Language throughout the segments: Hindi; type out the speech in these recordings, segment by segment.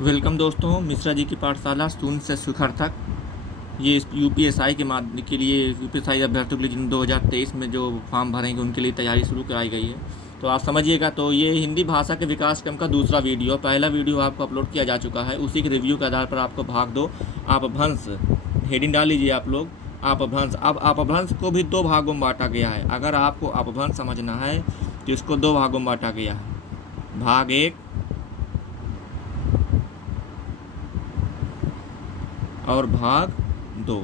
वेलकम दोस्तों, मिश्रा जी की पाठशाला शून्य से शिखर तक। ये यूपीएसआई के माध्यम के लिए यूपीएसआई अभ्यर्थियों के लिए जिन 2023 में जो फॉर्म भरेंगे उनके लिए तैयारी शुरू कराई गई है। तो आप समझिएगा। तो ये हिंदी भाषा के विकास क्रम का दूसरा वीडियो, पहला वीडियो आपको अपलोड किया जा चुका है। उसी के रिव्यू के आधार पर आपको भाग दो अपभ्रंश हेडिंग डाल लीजिए आप लोग। अपभ्रंश, अब अपभ्रंश को भी दो भागों में बांटा गया है। अगर आपको अपभ्रंश समझना है तो इसको दो भागों में बांटा गया है, भाग एक और भाग दो।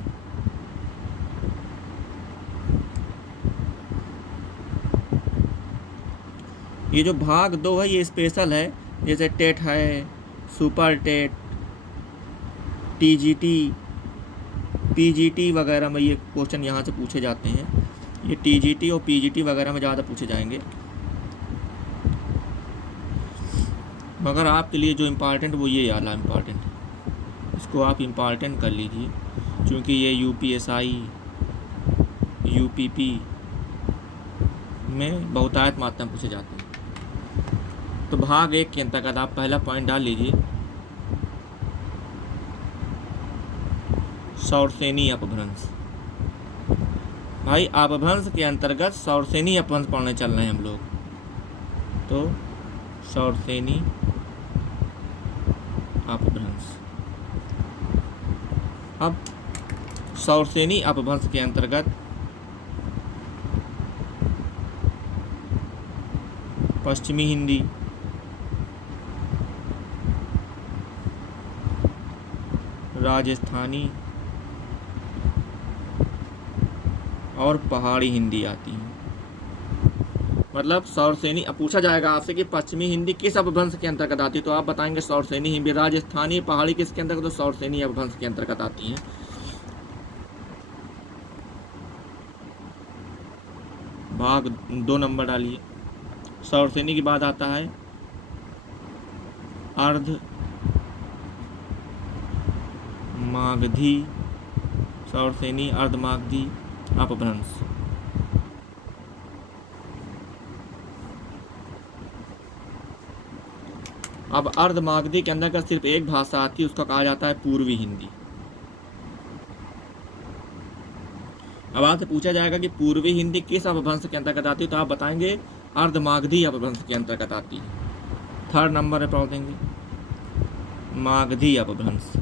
ये जो भाग दो है ये स्पेशल है, जैसे टेट है, सुपर टेट, टीजीटी, पीजीटी वगैरह में ये क्वेश्चन यहाँ से पूछे जाते हैं। ये टीजीटी और पीजीटी वगैरह में ज़्यादा पूछे जाएंगे, मगर आपके लिए जो इम्पॉर्टेंट वो ये वाला इम्पॉर्टेंट है। इसको आप इम्पॉर्टेंट कर लीजिए, क्योंकि ये यूपीएसआई यूपीपी में बहुतायत मात्रा में पूछे जाते हैं। तो भाग एक के अंतर्गत आप पहला पॉइंट डाल लीजिए, सौरसेनी अपभ्रंश। भाई अपभ्रंश के अंतर्गत सौरसेनी अपभ्रंश पढ़ने चल रहे हैं हम लोग। तो सौरसेनी अपभ्रंश, अब सौरसेनी अपभ्रंश के अंतर्गत पश्चिमी हिंदी, राजस्थानी और पहाड़ी हिंदी आती है। मतलब सौरसेनी, अब पूछा जाएगा आपसे कि पश्चिमी हिंदी किस अपभ्रंश के अंतर्गत आती है, तो आप बताएंगे सौरसेनी हिंदी। राजस्थानी पहाड़ी किसके अंतर्गत, तो सौरसेनी अपभ्रंश के अंतर्गत आती हैं। भाग दो नंबर डालिए। सौरसेनी के बाद आता है अर्ध मागधी, सौरसेनी अर्धमागधी अपभ्रंश। अब अर्धमागधी के अंदर का सिर्फ एक भाषा आती है, उसका कहा जाता है पूर्वी हिंदी। अब आपसे पूछा जाएगा कि पूर्वी हिंदी किस अपभ्रंश के अंतर्गत आती है, तो आप बताएंगे अर्धमागधी अपभ्रंश के अंतर्गत आती है। थर्ड नंबर पर पढ़ देंगे मागधी अपभ्रंश।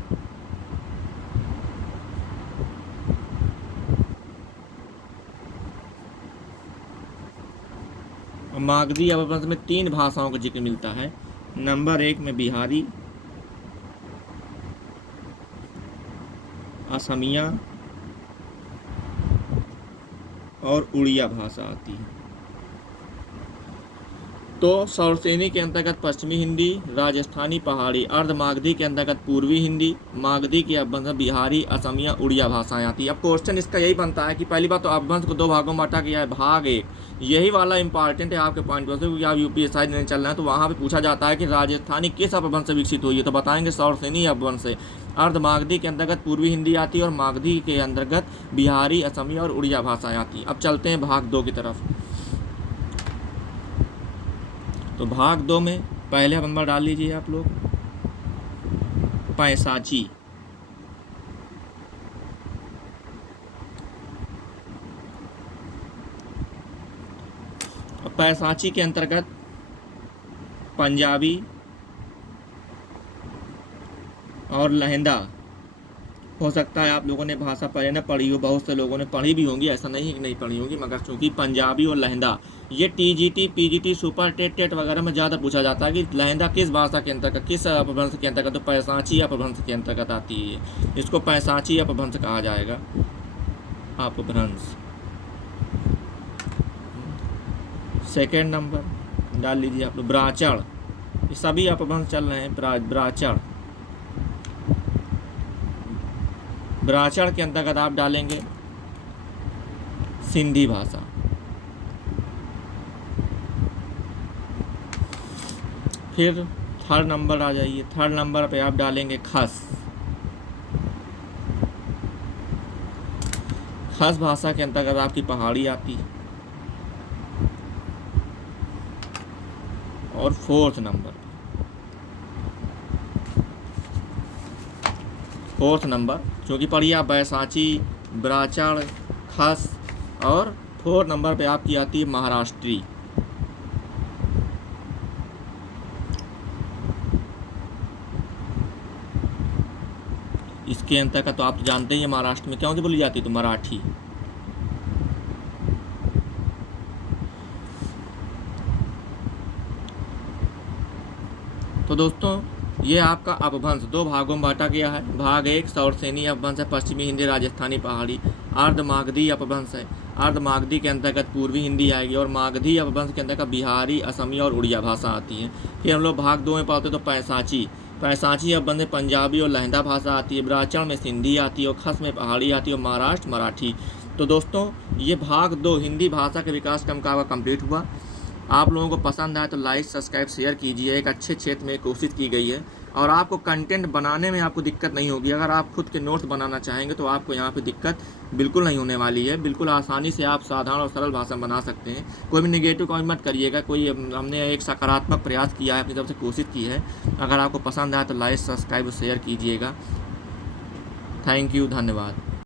मागधी अपभ्रंश में तीन भाषाओं का जिक्र मिलता है। नंबर एक में बिहारी, असमिया और उड़िया भाषा आती है। तो सौरसेनी के अंतर्गत पश्चिमी हिंदी, राजस्थानी पहाड़ी, अर्धमागधी के अंतर्गत पूर्वी हिंदी, मागधी के अपभ्रंश बिहारी, असमिया, उड़िया भाषाएं आती है। अब क्वेश्चन इसका यही बनता है कि पहली बात तो अपभ्रंश को दो भागों में बांटा गया है। भाग एक, यही वाला इंपॉर्टेंट है आपके पॉइंट पर, क्योंकि आप यूपीएसआई देने चल रहे हैं तो वहाँ पर पूछा जाता है कि राजस्थानी किस अपभ्रंश से विकसित हुई है, तो बताएंगे सौरसेनी अपभ्रंश से। अर्धमागधी के अंतर्गत पूर्वी हिंदी आती है और मागधी के अंतर्गत बिहारी, असमिया और उड़िया भाषाएं आती हैं। अब चलते हैं भाग दो की तरफ। तो भाग दो में पहले नंबर डाल लीजिए आप लोग, पैसाची। पैसाची के अंतर्गत पंजाबी और लहंदा। हो सकता है आप लोगों ने भाषा पढ़े न पढ़ी हो, बहुत से लोगों ने पढ़ी भी होंगी, ऐसा नहीं है कि नहीं पढ़ी होंगी, मगर चूंकि पंजाबी और लहंदा ये TGT, PGT, super TET, TET वगैरह में ज़्यादा पूछा जाता है कि लहंदा किस भाषा के अंतर्गत, किस अपभ्रंश के अंतर्गत, तो पैसाची अपभ्रंश के अंतर्गत आती है। इसको पैसाची अपभ्रंश कहा जाएगा, अपभ्रंश। सेकेंड नंबर डाल लीजिए आप लोग ब्राचड़। ये सभी अपभ्रंश चल रहे हैं। ब्राचड़, ब्राचड़ के अंतर्गत आप डालेंगे सिंधी भाषा। फिर थर्ड नंबर आ जाइए, थर्ड नंबर पे आप डालेंगे खस। खस भाषा के अंतर्गत आपकी पहाड़ी आती है। और फोर्थ नंबर 4th नंबर, क्योंकि पढ़िए आप बैसाची, ब्राचड़, खस, और 4 नंबर पे आपकी आती है महाराष्ट्री। इसके अंतर्गत तो आप तो जानते ही हैं महाराष्ट्र में क्या होती बोली जाती है, तो मराठी। तो दोस्तों ये आपका अपभ्रंश 2 भागों में बांटा गया है। भाग 1 सौरसेनी अपभ्रंश है, पश्चिमी हिंदी, राजस्थानी, पहाड़ी। अर्धमागधी अपभ्रंश है, अर्धमागधी के अंतर्गत पूर्वी हिंदी आएगी, और मागधी अपभ्रंश के अंतर्गत बिहारी, असमी और उड़िया भाषा आती है। फिर हम लोग भाग 2 में पढ़ते तो पैसाची, पैसाची अपभ्रंश में पंजाबी और लहंदा भाषा आती है, ब्राचड़ में सिंधी आती है, और खस में पहाड़ी आती है, और महाराष्ट्र मराठी। तो दोस्तों ये भाग 2 हिंदी भाषा के विकास क्रम का कंप्लीट हुआ। आप लोगों को पसंद आए तो लाइक, सब्सक्राइब, शेयर कीजिए। एक अच्छे क्षेत्र में कोशिश की गई है, और आपको कंटेंट बनाने में आपको दिक्कत नहीं होगी। अगर आप खुद के नोट्स बनाना चाहेंगे तो आपको यहाँ पे दिक्कत बिल्कुल नहीं होने वाली है। बिल्कुल आसानी से आप साधारण और सरल भाषा बना सकते हैं। कोई भी नेगेटिव कमेंट मत करिएगा, हमने एक सकारात्मक प्रयास किया है, अपनी तरफ से कोशिश की है। अगर आपको पसंद आए तो लाइक, सब्सक्राइब, शेयर कीजिएगा। थैंक यू, धन्यवाद।